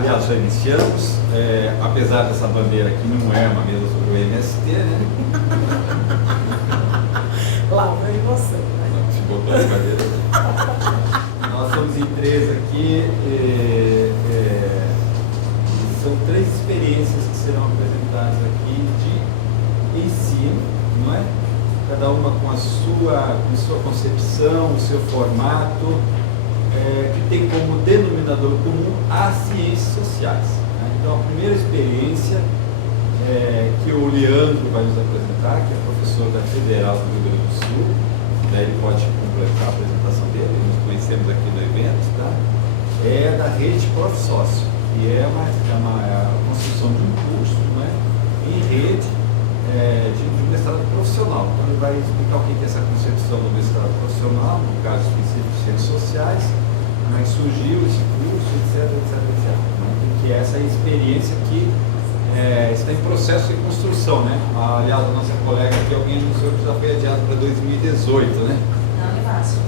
aliás, já iniciamos, apesar dessa bandeira aqui não é uma mesa sobre o MST, né? Lá vem você, né? Se botou a cadeira. Nós somos em três aqui, são três experiências que serão apresentadas aqui de ensino, não é? Cada uma com a sua concepção, o seu formato, que tem como denominador comum as ciências sociais. Né? Então, a primeira experiência que o Leandro vai nos apresentar, que é professor da Federal do Rio Grande do Sul, daí ele pode completar a apresentação dele, nos conhecemos aqui no evento, tá? É da rede Prof. Sócio, que é a construção de um curso, né, em rede de mestrado profissional. Então ele vai explicar o que é essa concepção do mestrado profissional, no caso específico de ciências sociais, como é que surgiu esse curso, etc. Né? Que é essa experiência que está em processo de construção, né? Aliás, a nossa colega aqui, alguém anunciou que já foi adiado para 2018, né? Não, Univasf.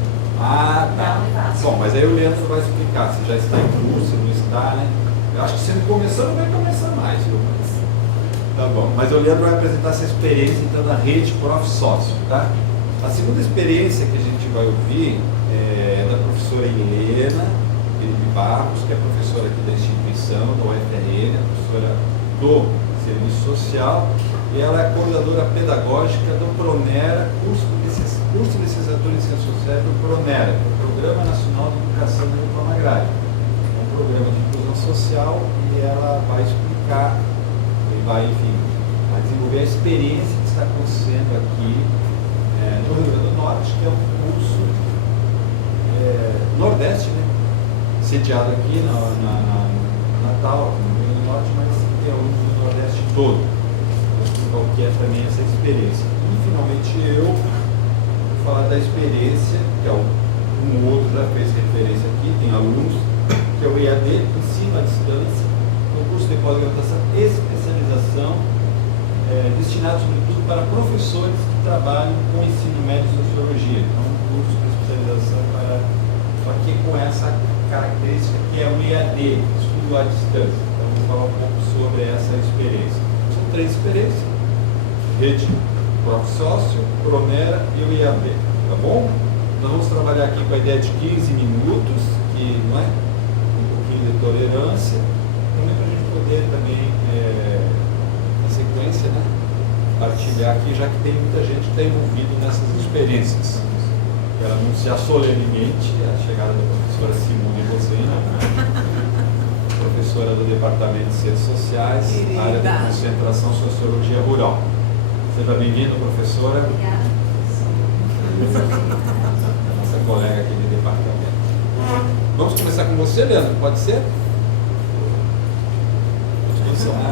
Ah, tá. Bom, mas aí o Leandro vai explicar se já está em curso, se não está, né? Eu acho que se não começou, não vai começar mais, viu? Tá bom, mas o Leandro vai apresentar essa experiência então da rede Prof. Sócio, tá? A segunda experiência que a gente vai ouvir é da professora Helena Felipe Barros, que é professora aqui da instituição, da UFRN, a professora do Serviço Social, e ela é coordenadora pedagógica do PRONERA, curso de licenciatura em Ciências Sociais do PRONERA, o Programa Nacional de Educação da Reforma Agrária. É um programa de inclusão social e ela vai explicar vai desenvolver a experiência que está acontecendo aqui no Rio Grande do Norte, que é um curso Nordeste, né? Sediado aqui na Natal, no Rio Grande do Norte, mas tem alunos do Nordeste todo. Vou explicar o que é também essa experiência. E finalmente eu vou falar da experiência, que um outro já fez referência aqui, tem alunos, que é o EAD, Ensino à Distância, um curso de pós-graduação e especialização destinado sobretudo para professores que trabalham com ensino médio e sociologia. Então, um curso de especialização só que com essa característica que é o EAD, estudo à distância. Então, vou falar um pouco sobre essa experiência. São três experiências: rede Prof. Sócio, PRONERA e o EAD. Tá bom? Nós vamos trabalhar aqui com a ideia de 15 minutos, que não é um pouquinho de tolerância, também para a gente poder também, na sequência, né, partilhar aqui, já que tem muita gente que está envolvida nessas experiências. Quero anunciar solenemente a chegada da professora Simone Rosena, professora do Departamento de Ciências Sociais, área de concentração Sociologia Rural. Seja bem-vinda, professora. Obrigada. Nossa colega aqui do departamento. Vamos começar com você, Leandro? Pode ser?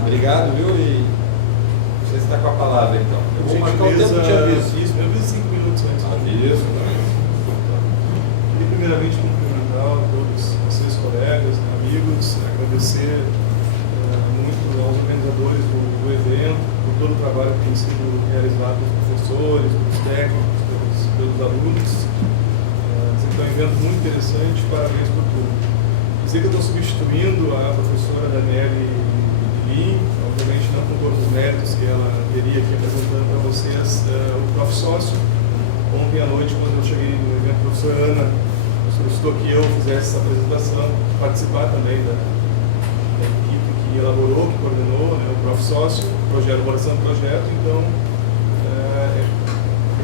Obrigado, viu? E você está com a palavra, então. Eu vou marcar o tempo de aviso. Isso, eu aviso 5 minutos antes. Aviso. Queria primeiramente cumprimentar todos vocês, colegas, amigos, agradecer muito aos organizadores do evento, por todo o trabalho que tem sido realizado pelos professores, pelos técnicos, pelos alunos. Esse é um evento muito interessante, parabéns por tudo. Sei que eu estou substituindo a professora Daniele, obviamente não com todos os méritos que ela teria aqui apresentando para vocês, o Prof. Sócio. Ontem à noite, quando eu cheguei no evento, a professora Ana solicitou que eu fizesse essa apresentação, participar também da equipe que elaborou, que coordenou, né, o Prof. Sócio, elaboração do projeto. Então,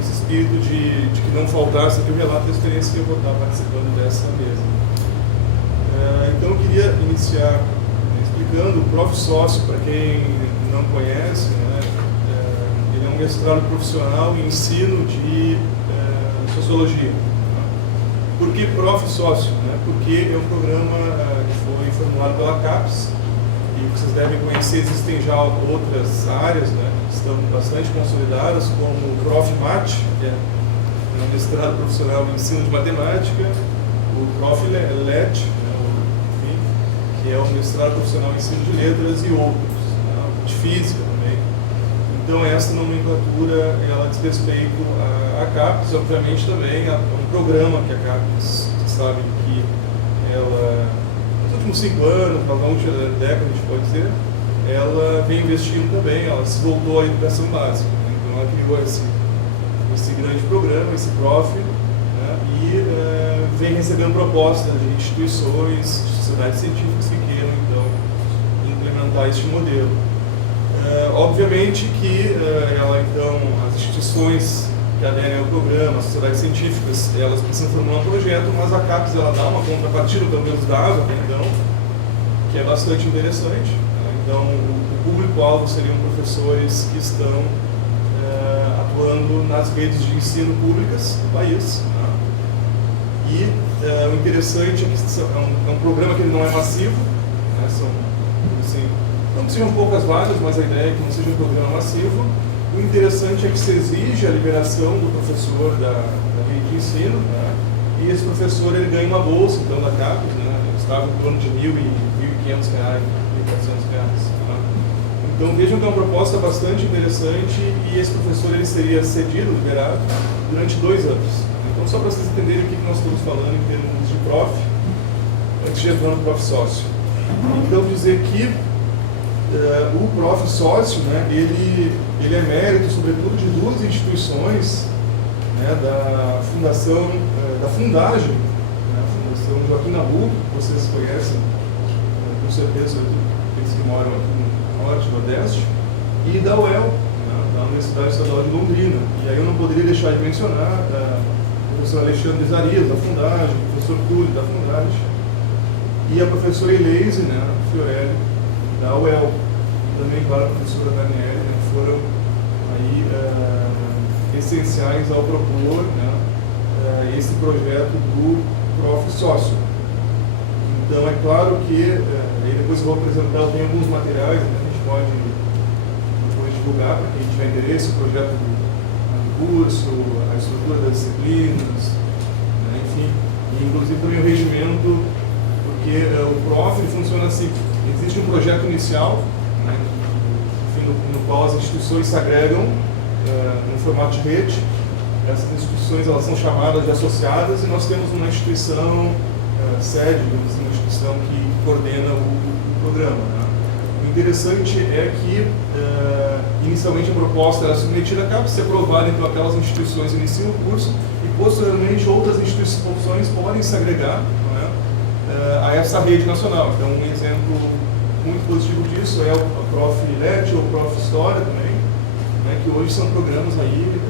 esse espírito de que não faltasse aqui o relato da experiência que eu vou estar participando dessa mesa. Então, eu queria iniciar explicando. O Prof. Sócio, para quem não conhece, né, ele é um mestrado profissional em ensino de sociologia. Por que Prof. Sócio? Né? Porque é um programa que foi formulado pela CAPES, e vocês devem conhecer, existem já outras áreas, né, que estão bastante consolidadas, como o Prof. Mat, que é um mestrado profissional em ensino de matemática, o Prof. Let, que é o mestrado profissional em ensino de letras, e outros, né, de física também. Então, essa nomenclatura, ela diz respeito à CAPES, obviamente também a um programa que a CAPES, vocês sabem que ela, nos últimos 5 anos, nós vamos década, a gente pode dizer, ela vem investindo também, ela se voltou à educação básica. Né? Então ela criou esse grande programa, esse PROF, né? E vem recebendo propostas de instituições, de sociedades científicas que queiram, então, implementar este modelo. Obviamente que as instituições que aderem ao programa, as sociedades científicas, elas precisam formular um projeto, mas a CAPES ela dá uma contrapartida, pelo menos dava, então, que é bastante interessante. Então, o público-alvo seriam professores que estão atuando nas redes de ensino públicas do país. Né? E o interessante é que é um programa que ele não é massivo, né? Não que sejam poucas vagas, mas a ideia é que não seja um programa massivo. O interessante é que se exige a liberação do professor da rede de ensino, né? E esse professor ele ganha uma bolsa então, da CAPES, né? Estava em torno de R$ 1.000 e R$ 1.500, R$ 1.400. Né? Então vejam que é uma proposta bastante interessante e esse professor ele seria cedido, liberado, durante 2 anos. Então só para vocês entenderem o que nós estamos falando em termos de prof, antes de entrar no prof sócio. Então dizer que o prof sócio, né, ele é mérito, sobretudo, de 2 instituições, né, da fundação, da Fundagem, né, a Fundação Joaquim Nabuco, que vocês conhecem, com certeza, eles que moram aqui no Norte, Nordeste, e da UEL, né, da Universidade Estadual de Londrina. E aí eu não poderia deixar de mencionar o professor Alexandre Zarias, da Fundagem, o professor Túlio, da Fundagem, e a professora Eleise, né, Fiorelli, da UEL, e também, claro, a professora Daniele, né, foram aí essenciais ao propor, né, esse projeto do Prof. Sócio. Então, é claro que, depois eu vou apresentar, tem alguns materiais, né, que a gente pode depois divulgar para quem tiver interesse, o projeto do curso, a estrutura das disciplinas, né, enfim, e inclusive também o regimento, porque o Prof. funciona assim. Existe um projeto inicial, né, no qual as instituições se agregam no formato de rede. Essas instituições elas são chamadas de associadas e nós temos uma instituição sede, uma instituição que coordena o programa. Né? O interessante é que inicialmente a proposta era submetida a CAPES, se aprovada, então aquelas instituições iniciam o curso e posteriormente outras instituições podem se agregar, né, a essa rede nacional. Então, um exemplo muito positivo disso é o Prof. LET ou o Prof. História também, né, que hoje são programas aí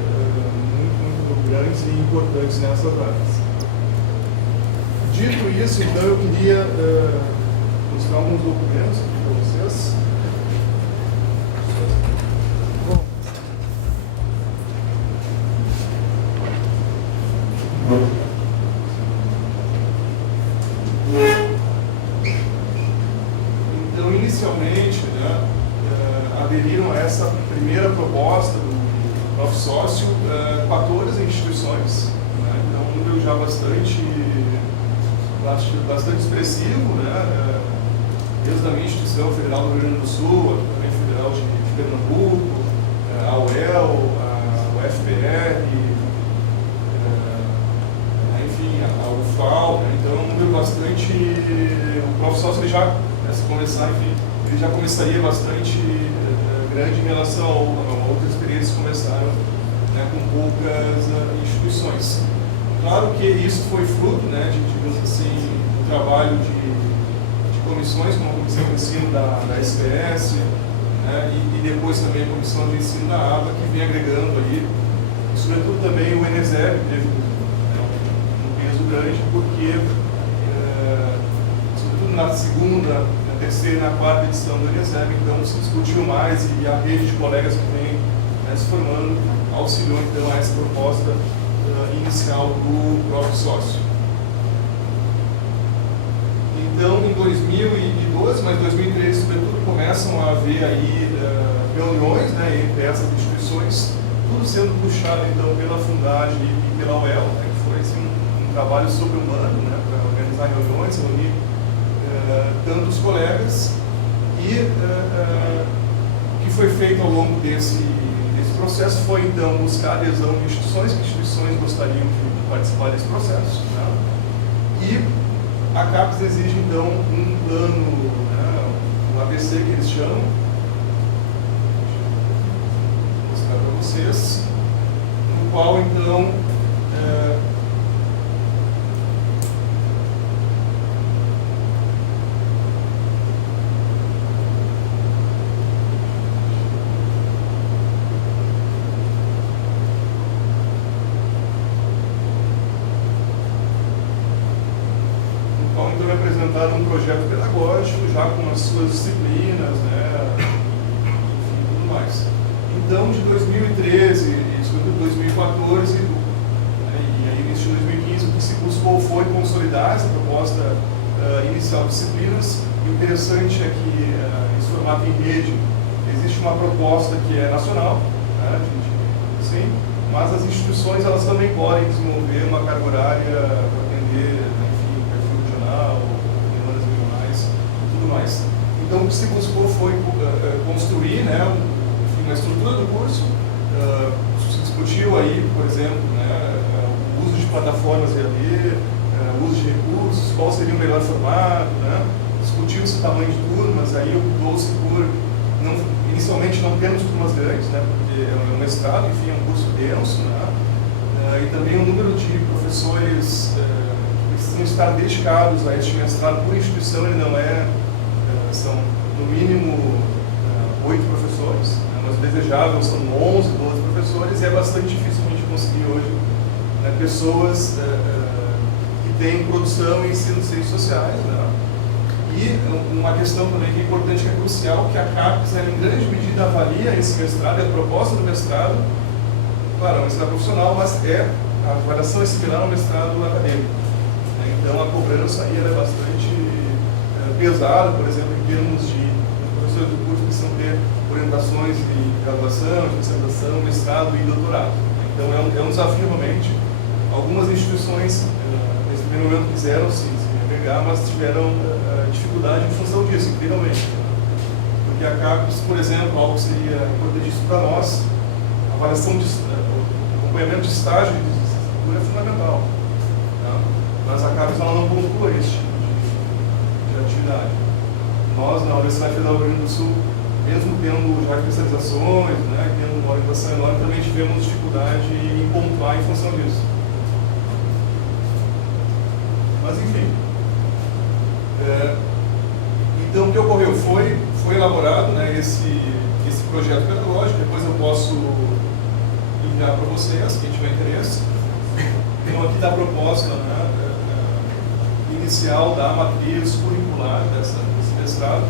muito grandes e importantes nessas áreas. Dito isso, então, eu queria mostrar alguns documentos aqui para vocês. Então, inicialmente, né, aderiram a essa primeira proposta do Prof. Sócio 14 instituições, né, então um número já bastante expressivo, né, desde a minha instituição Federal do Rio Grande do Sul, também Federal de Pernambuco, a UEL, a UFPR, enfim, a UFAL, né, então um número bastante. O Prof. Sócio ele já, se começar, enfim, ele já começaria bastante grande em relação a outras experiências que começaram, né, com poucas instituições. Claro que isso foi fruto, né, digamos assim, do trabalho de comissões, como a Comissão de Ensino da SPS, né, e depois também a Comissão de Ensino da ABA, que vem agregando aí, e sobretudo também o ENESEB, que teve, né, um peso grande, porque, sobretudo na segunda, na terceira e na quarta edição do ENESEB, então se discutiu mais e a rede de colegas que vem, né, se formando auxiliou então a essa proposta inicial do Prof. Sócio. Então, em 2012, mas 2013, sobretudo, começam a haver aí reuniões, né, entre essas instituições, tudo sendo puxado então pela Fundagem e pela UEL, né, que foi assim, um trabalho sobre-humano, né, para organizar reuniões, reunir tantos colegas, e o que foi feito ao longo desse processo foi então buscar adesão de instituições, que instituições gostariam de participar desse processo, né? E a CAPES exige então um plano, né, ABC que eles chamam. Vou mostrar para vocês. No qual, então, é apresentado um projeto pedagógico já com as suas disciplinas, né, e tudo mais. Então, de 2013 e 2014, né, e aí início de 2015, o que se buscou foi consolidar essa proposta inicial de disciplinas. O interessante é que, esse formato em rede, existe uma proposta que é nacional, né, sim, mas as instituições elas também podem desenvolver uma carga horária para atender, demandas regionais e tudo mais. Então, o que se buscou foi construir, né, uma estrutura do curso. Se discutiu aí, por exemplo, né, o uso de plataformas EAD, o uso de recursos, qual seria o melhor formato, né? Discutiu-se o tamanho de turmas, aí optou-se por, inicialmente não temos turmas grandes, né, porque é um mestrado, enfim, é um curso denso, né, e também o número de professores precisam estar dedicados a este mestrado por instituição, ele não são no mínimo 8 professores, né, mas desejável são 11, 12 professores, e é bastante difícil a gente conseguir hoje, né, pessoas que têm produção em ensino de ciências sociais, né. E uma questão também que é importante, que é crucial, que a CAPES, em grande medida, avalia esse mestrado, é a proposta do mestrado, claro, é um mestrado profissional, mas a avaliação é similar ao mestrado acadêmico. Então, a cobrança aí ela é bastante pesada, por exemplo, em termos de professores do curso que precisam ter orientações de graduação, de dissertação, mestrado e doutorado. Então, é um desafio, realmente. Algumas instituições, nesse primeiro momento, quiseram se agregar, mas tiveram dificuldade em função disso, incrivelmente. Porque a CAPES, por exemplo, algo que seria importantíssimo para nós, a avaliação o acompanhamento de estágio de licenciatura é fundamental. Mas a CAPES não pontua esse tipo de atividade. Nós, na Universidade Federal do Rio Grande do Sul, mesmo tendo já especializações, né, tendo uma orientação enorme, também tivemos dificuldade em pontuar em função disso. Mas, enfim. Então, o que ocorreu? Foi elaborado, né, esse projeto pedagógico, depois eu posso enviar para vocês, quem tiver interesse. Então, aqui está a proposta, né, inicial da matriz curricular desse mestrado.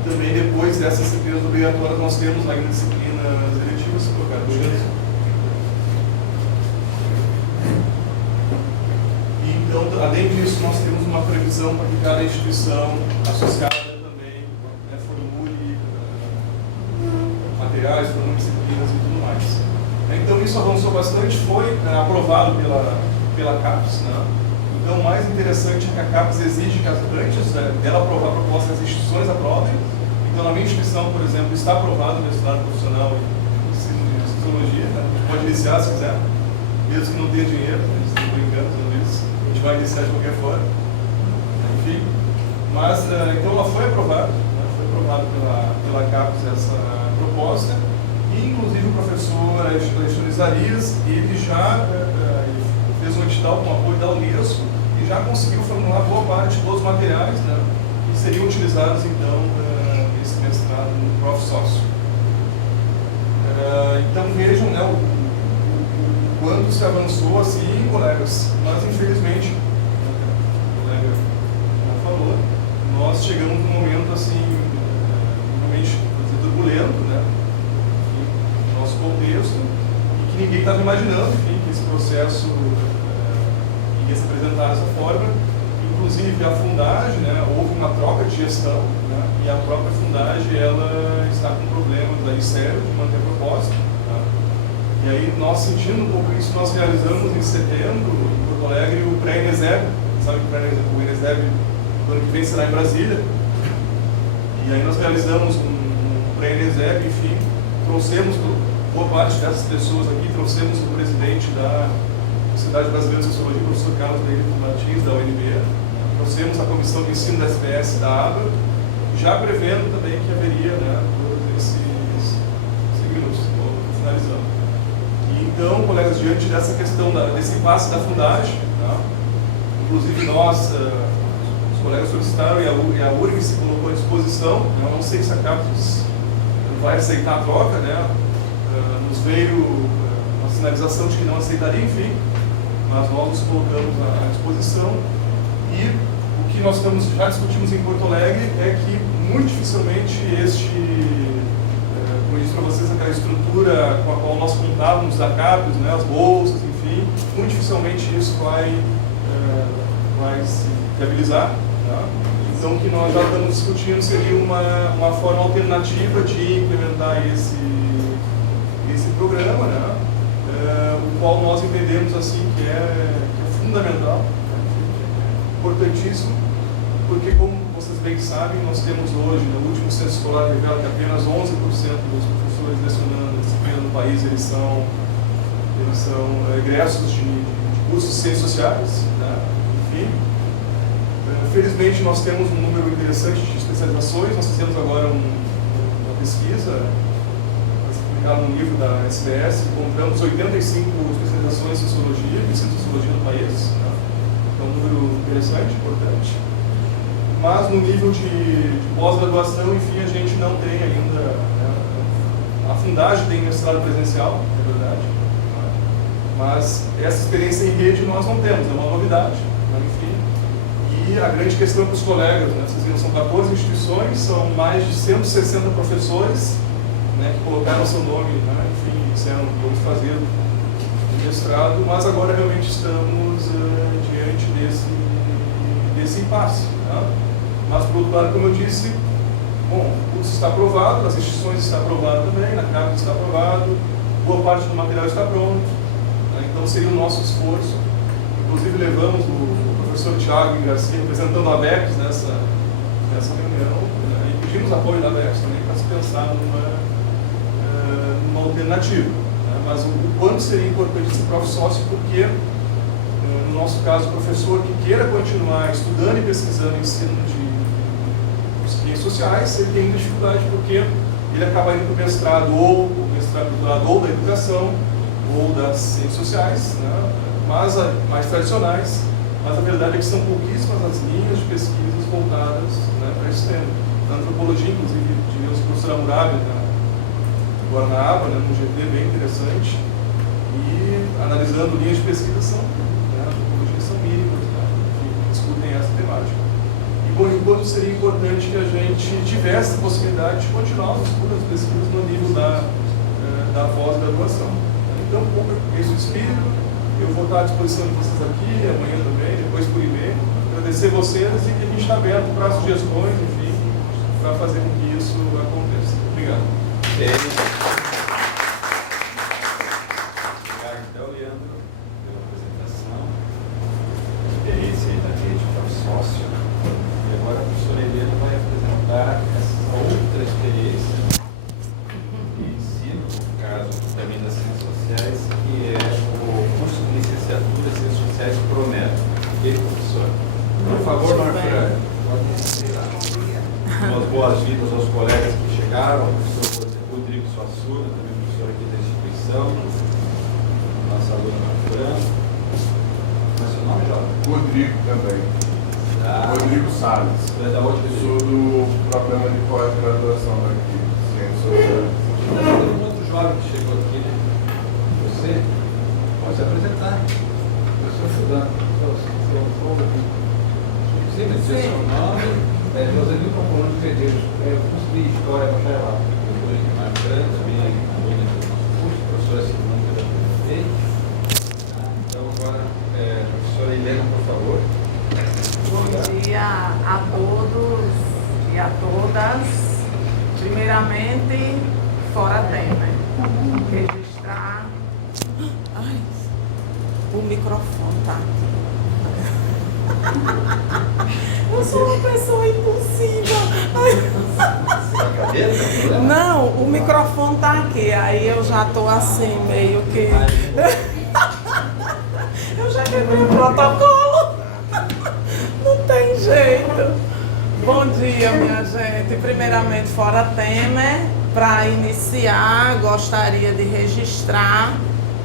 E também, depois dessas disciplinas obrigatórias, nós temos ainda disciplinas eletivas, se colocar Então, além disso, nós temos uma previsão para que cada instituição associada também, né, formule materiais, formule disciplinas e tudo mais. Então, isso avançou bastante, foi aprovado pela CAPES, né? Então, o mais interessante é que a CAPES exige que antes dela aprovar a proposta, as instituições aprovem. Então, na minha instituição, por exemplo, está aprovado o mestrado profissional em ensino de sociologia, né? A gente pode iniciar se quiser, mesmo que não tenha dinheiro, a gente está brincando sobre isso. A gente vai iniciar de qualquer forma, enfim. Mas, então ela foi aprovada, né? Foi aprovada pela CAPES essa proposta, e inclusive o professor Alexandre Zarias, ele já fez um edital com apoio da Unesco e já conseguiu formular boa parte dos materiais, né, que seriam utilizados então nesse mestrado no Prof. Sócio. Então vejam, né, o quanto se avançou assim, colegas, mas infelizmente, o colega já falou, nós chegamos num momento assim, realmente turbulento, né, no nosso contexto, e que ninguém estava imaginando, enfim, que esse processo ia se apresentar dessa forma. Inclusive a Fundagem, né, houve uma troca de gestão, né, e a própria Fundagem ela está com problemas aí sérios de manter a proposta. Tá? E aí nós, sentindo um pouco isso, nós realizamos em setembro, em Porto Alegre, o pré-INESEB. Sabe que o INESEB do ano que vem será em Brasília. E aí nós realizamos um pré-INESEB, enfim, trouxemos boa parte dessas pessoas aqui, trouxemos o presidente da Sociedade Brasileira de Sociologia, o professor Carlos Benito Martins, da UNB, trouxemos a comissão de ensino da SBS da ABA, já prevendo também que haveria, né, todos esses minutos. Estou finalizando. E então, colegas, diante dessa questão desse impasse da fundagem, tá? Inclusive nós, os colegas solicitaram e a URG se colocou à disposição. Eu não sei se a CAPES vai aceitar a troca, né? Nos veio uma sinalização de que não aceitaria, enfim, mas nós nos colocamos à disposição. E o que nós já discutimos em Porto Alegre é que muito dificilmente como eu disse para vocês, aquela estrutura com a qual nós contávamos da CAPES, né, as bolsas, enfim, muito dificilmente isso vai se viabilizar. Tá? Então, o que nós já estamos discutindo seria uma forma alternativa de implementar esse programa, né? O qual nós entendemos assim, que é fundamental, importantíssimo, porque, como vocês bem sabem, nós temos hoje, no último censo escolar revela que apenas 11% dos professores lecionando a disciplina no país eles são egressos de cursos de ciências sociais, né? Enfim. Felizmente, nós temos um número interessante de especializações. Nós fizemos agora uma pesquisa, publicada num livro da SBS, encontramos 85 especializações em sociologia, ensino de sociologia no país. Né? É um número interessante, importante. Mas no nível de pós-graduação, enfim, a gente não tem ainda. Né? A fundagem tem mestrado presencial, é verdade. Né? Mas essa experiência em rede nós não temos, é uma novidade. Né? Enfim. E a grande questão para os colegas, né? Vocês viram, são 14 instituições, são mais de 160 professores, né, que colocaram seu nome, né? Enfim, disseram que vamos fazer o mestrado, mas agora realmente estamos diante desse impasse. Né? Mas, por outro lado, como eu disse, bom, o curso está aprovado, as instituições estão aprovadas também, na CAPES está aprovado, boa parte do material está pronto, né? Então seria o nosso esforço. Inclusive levamos o professor Thiago Garcia, representando a ABEX nessa reunião, né? E pedimos apoio da ABEX também para se pensar numa alternativa. Né? Mas o quanto seria importante esse próprio sócio, porque, no nosso caso, o professor que queira continuar estudando e pesquisando ensino de ciências sociais, ele tem dificuldade porque ele acaba indo para o mestrado ou doutorado ou da educação ou das ciências sociais, né? Mas mais tradicionais, mas a verdade é que são pouquíssimas as linhas de pesquisas voltadas, né, para esse tema. Na antropologia, inclusive, tivemos o professor Amurabi agora na ABA, né, num GT bem interessante, e analisando linhas de pesquisa antropologia são mínimas, né, que discutem essa temática. E por enquanto seria importante que a gente tivesse a possibilidade de continuar os estudos, as pesquisas no nível da pós-graduação. Então, um pouco esse espírito. Eu vou estar à disposição de vocês aqui, amanhã também, depois por e-mail. Agradecer vocês e que a gente está aberto para sugestões, enfim, para fazer com que isso aconteça. Obrigado. Obrigado, então, Leandro, pela apresentação, experiência aí na rede para o sócio. E agora a professora Helena vai apresentar essa outra experiência de ensino, no caso também das ciências sociais, que é o curso de licenciatura em Ciências Sociais ProNet. E aí, professor? Por favor, Marfran, pode receber umas boas-vindas aos colegas que chegaram, o professor Rodrigo Suassuna, também professor aqui da instituição, nossa aluna Marfran. Qual é o seu nome, Jovem? Rodrigo também. Rodrigo Salles. Da onde Sou do programa de pós-graduação daqui, Ciências Sociais. Tem um outro jovem que chegou aqui, né? Você pode se apresentar. Eu sou estudante. Sim, mas dizer seu nome. Rosalino Campolino Medeiros, curso de História Bacharelado. Depois de Marfran, também aluna do nosso curso, professora Simone da UFT. Então, agora, professora Helena, por favor. Bom dia a todos e a todas. Primeiramente, fora tema, registrar. Ai, o microfone tá aqui. Eu sou uma pessoa impulsiva. Não, o microfone tá aqui, aí eu já tô assim, meio que. Eu já quebrei o protocolo. Não tem Bom dia, minha gente. Primeiramente, fora Temer, para iniciar, gostaria de registrar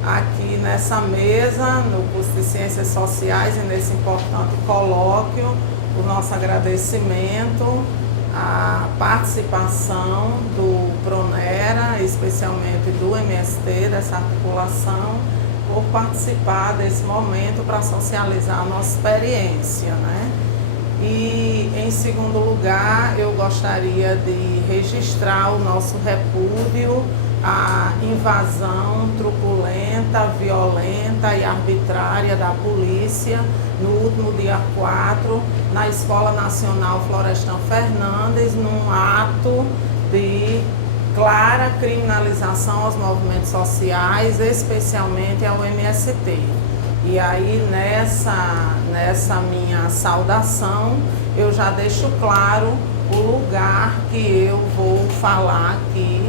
aqui nessa mesa, no curso de Ciências Sociais e nesse importante colóquio, o nosso agradecimento à participação do Pronera, especialmente do MST, dessa articulação, por participar desse momento para socializar a nossa experiência, né? E, em segundo lugar, eu gostaria de registrar o nosso repúdio à invasão truculenta, violenta e arbitrária da polícia no último dia 4, na Escola Nacional Florestan Fernandes, num ato de clara criminalização aos movimentos sociais, especialmente ao MST. E aí, nessa minha saudação, eu já deixo claro o lugar que eu vou falar aqui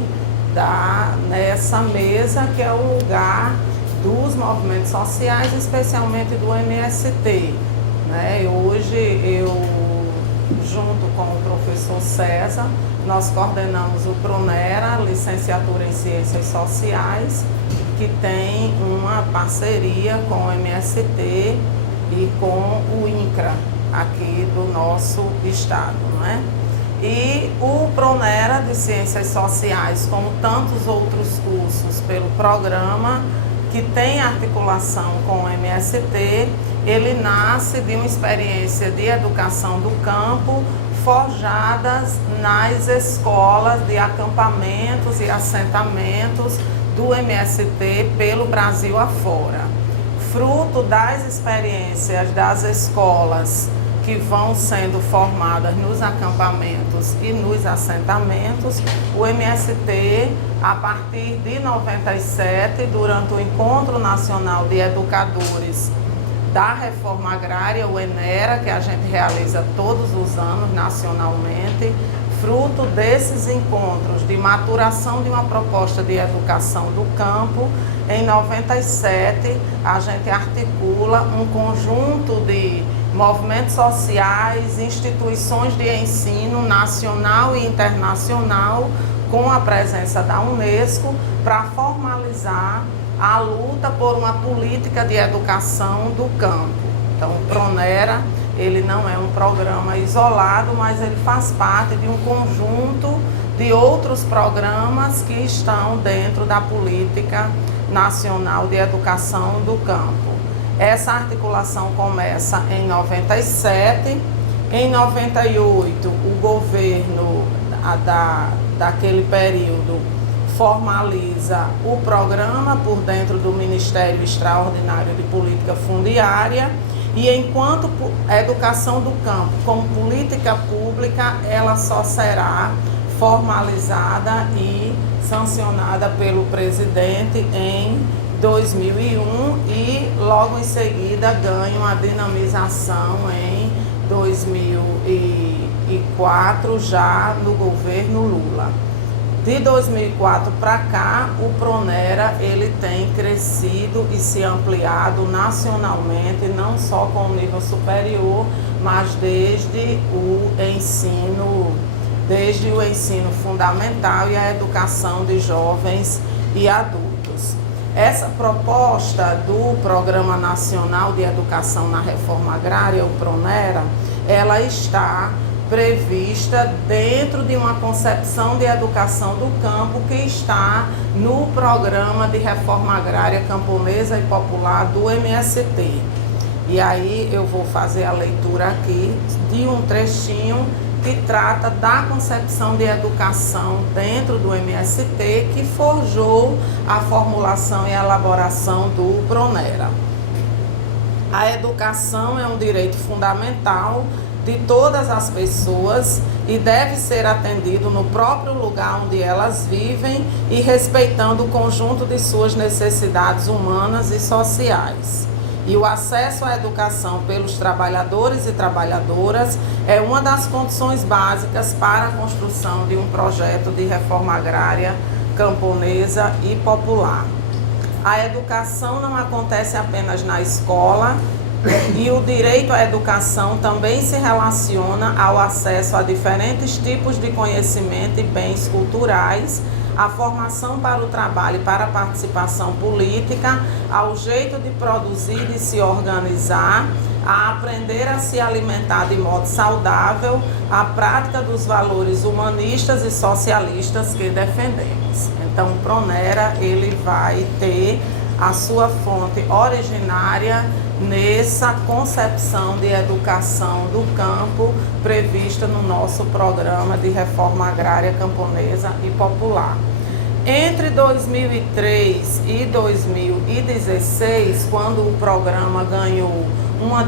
nessa mesa, que é o lugar dos movimentos sociais, especialmente do MST. Né? Hoje, junto com o professor César, nós coordenamos o Pronera, licenciatura em Ciências Sociais, que tem uma parceria com o MST e com o INCRA, aqui do nosso estado, né? E o Pronera de Ciências Sociais, como tantos outros cursos pelo programa, que tem articulação com o MST, ele nasce de uma experiência de educação do campo, forjadas nas escolas de acampamentos e assentamentos do MST pelo Brasil afora. Fruto das experiências das escolas que vão sendo formadas nos acampamentos e nos assentamentos, o MST, a partir de 97, durante o Encontro Nacional de Educadores da Reforma Agrária, o ENERA, que a gente realiza todos os anos nacionalmente, fruto desses encontros de maturação de uma proposta de educação do campo, em 97 a gente articula um conjunto de movimentos sociais, instituições de ensino nacional e internacional, com a presença da Unesco, para formalizar a luta por uma política de educação do campo. Então, o Pronera, ele não é um programa isolado, mas ele faz parte de um conjunto de outros programas que estão dentro da política nacional de educação do campo. Essa articulação começa em 97. Em 98, o governo daquele período formaliza o programa por dentro do Ministério Extraordinário de Política Fundiária, e enquanto a educação do campo como política pública, ela só será formalizada e sancionada pelo presidente em 2001 e logo em seguida ganha uma dinamização em 2004, já no governo Lula. De 2004 para cá, o Pronera ele tem crescido e se ampliado nacionalmente, não só com o nível superior, mas desde o ensino fundamental e a educação de jovens e adultos. Essa proposta do Programa Nacional de Educação na Reforma Agrária, o Pronera, ela está prevista dentro de uma concepção de educação do campo que está no Programa de Reforma Agrária Camponesa e Popular do MST. E aí eu vou fazer a leitura aqui de um trechinho que trata da concepção de educação dentro do MST, que forjou a formulação e a elaboração do Pronera. A educação é um direito fundamental de todas as pessoas e deve ser atendido no próprio lugar onde elas vivem e respeitando o conjunto de suas necessidades humanas e sociais. E o acesso à educação pelos trabalhadores e trabalhadoras é uma das condições básicas para a construção de um projeto de reforma agrária camponesa e popular. A educação não acontece apenas na escola, E o direito à educação também se relaciona ao acesso a diferentes tipos de conhecimento e bens culturais, a formação para o trabalho e para a participação política, ao jeito de produzir e se organizar, a aprender a se alimentar de modo saudável, a prática dos valores humanistas e socialistas que defendemos. Então, o Pronera, ele vai ter a sua fonte originária nessa concepção de educação do campo prevista no nosso programa de reforma agrária camponesa e popular. Entre 2003 e 2016, quando o programa ganhou uma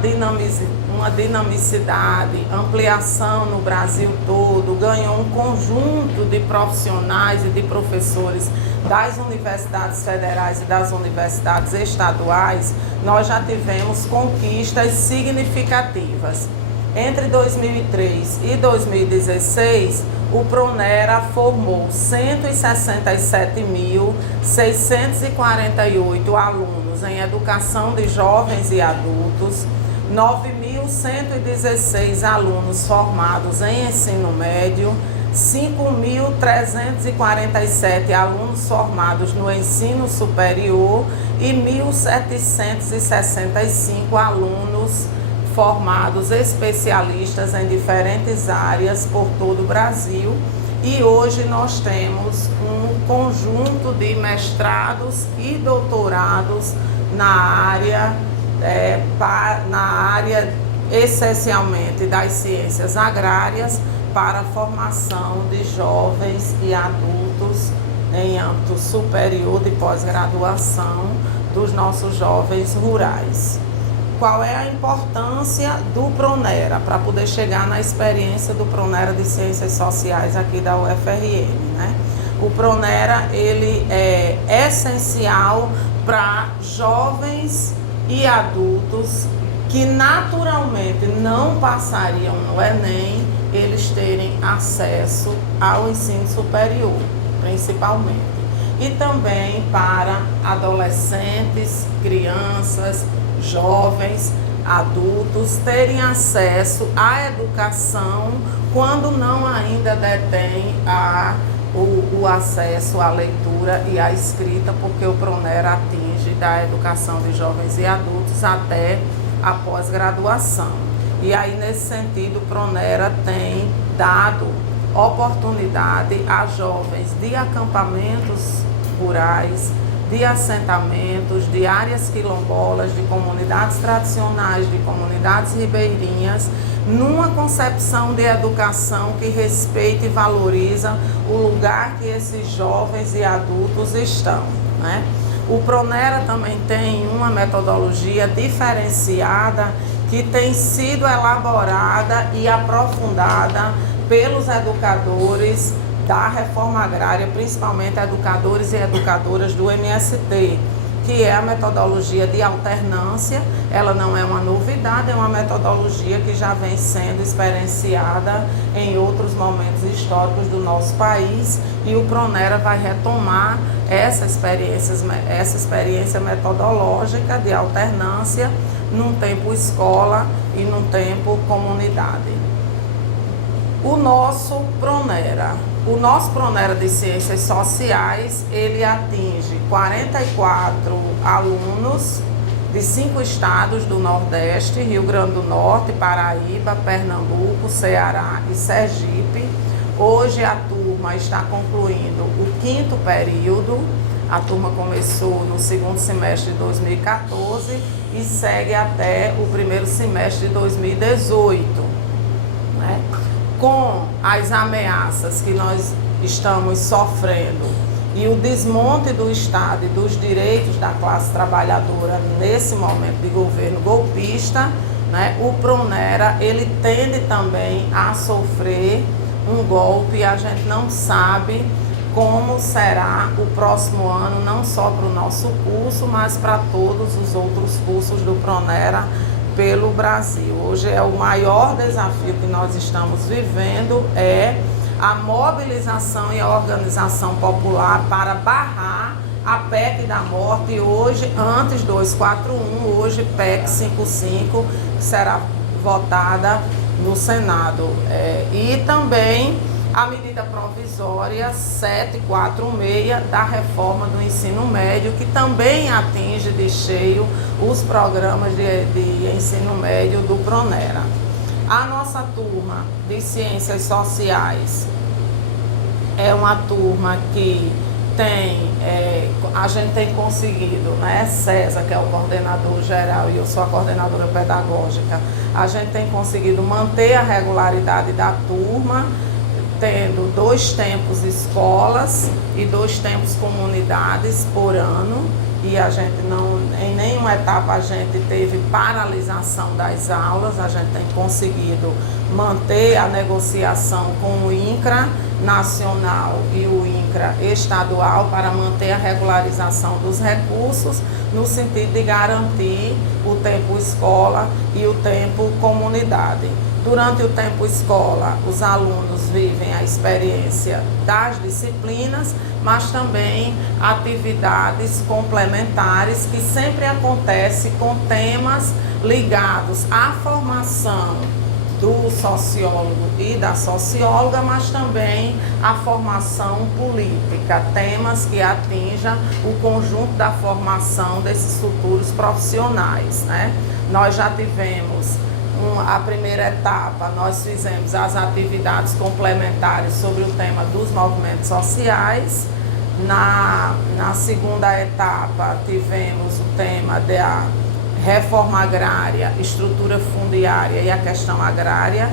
dinamicidade, ampliação no Brasil todo, ganhou um conjunto de profissionais e de professores das universidades federais e das universidades estaduais, nós já tivemos conquistas significativas. Entre 2003 e 2016, o Pronera formou 167.648 alunos em educação de jovens e adultos, 9.116 alunos formados em ensino médio, 5.347 alunos formados no ensino superior e 1.765 alunos formados especialistas em diferentes áreas por todo o Brasil. E hoje nós temos um conjunto de mestrados e doutorados na área essencialmente das ciências agrárias, para a formação de jovens e adultos em âmbito superior de pós-graduação dos nossos jovens rurais. Qual é a importância do Pronera para poder chegar na experiência do Pronera de Ciências Sociais aqui da UFRN, né? O Pronera, ele é essencial para jovens e adultos que naturalmente não passariam no Enem, eles terem acesso ao ensino superior, principalmente. E também para adolescentes, crianças, jovens, adultos terem acesso à educação quando não ainda detêm o acesso à leitura e à escrita, porque o Pronera atinge da educação de jovens e adultos até a pós-graduação. E aí, nesse sentido, o Pronera tem dado oportunidade a jovens de acampamentos rurais, de assentamentos, de áreas quilombolas, de comunidades tradicionais, de comunidades ribeirinhas, numa concepção de educação que respeita e valoriza o lugar que esses jovens e adultos estão, né? O Pronera também tem uma metodologia diferenciada que tem sido elaborada e aprofundada pelos educadores da reforma agrária, principalmente educadores e educadoras do MST, que é a metodologia de alternância. Ela não é uma novidade, é uma metodologia que já vem sendo experienciada em outros momentos históricos do nosso país, e o Pronera vai retomar essa experiência metodológica de alternância num tempo escola e num tempo comunidade. O nosso Pronera de Ciências Sociais, ele atinge 44 alunos de 5 estados do Nordeste: Rio Grande do Norte, Paraíba, Pernambuco, Ceará e Sergipe. Hoje a turma está concluindo o 5º período. A turma começou no 2º semestre de 2014 e segue até o 1º semestre de 2018, né? Com as ameaças que nós estamos sofrendo e o desmonte do Estado e dos direitos da classe trabalhadora nesse momento de governo golpista, né, o Pronera, ele tende também a sofrer um golpe, e a gente não sabe como será o próximo ano, não só para o nosso curso, mas para todos os outros cursos do Pronera pelo Brasil. Hoje é o maior desafio que nós estamos vivendo, é a mobilização e a organização popular para barrar a PEC da morte, hoje, antes 241, hoje PEC 55, que será votada no Senado. E também a medida provisória 746 da reforma do ensino médio, que também atinge de cheio os programas de ensino médio do Pronera. A nossa turma de Ciências Sociais é uma turma que a gente tem conseguido, né? César, que é o coordenador geral, e eu sou a coordenadora pedagógica, a gente tem conseguido manter a regularidade da turma, tendo 2 tempos escolas e 2 tempos comunidades por ano, e a gente não, em nenhuma etapa a gente teve paralisação das aulas, a gente tem conseguido manter a negociação com o INCRA nacional e o INCRA estadual para manter a regularização dos recursos, no sentido de garantir o tempo escola e o tempo comunidade. Durante o tempo escola, os alunos vivem a experiência das disciplinas, mas também atividades complementares que sempre acontecem com temas ligados à formação do sociólogo e da socióloga, mas também à formação política, temas que atinjam o conjunto da formação desses futuros profissionais, né? Nós já tivemos a primeira etapa, nós fizemos as atividades complementares sobre o tema dos movimentos sociais. Na segunda etapa, tivemos o tema da reforma agrária, estrutura fundiária e a questão agrária.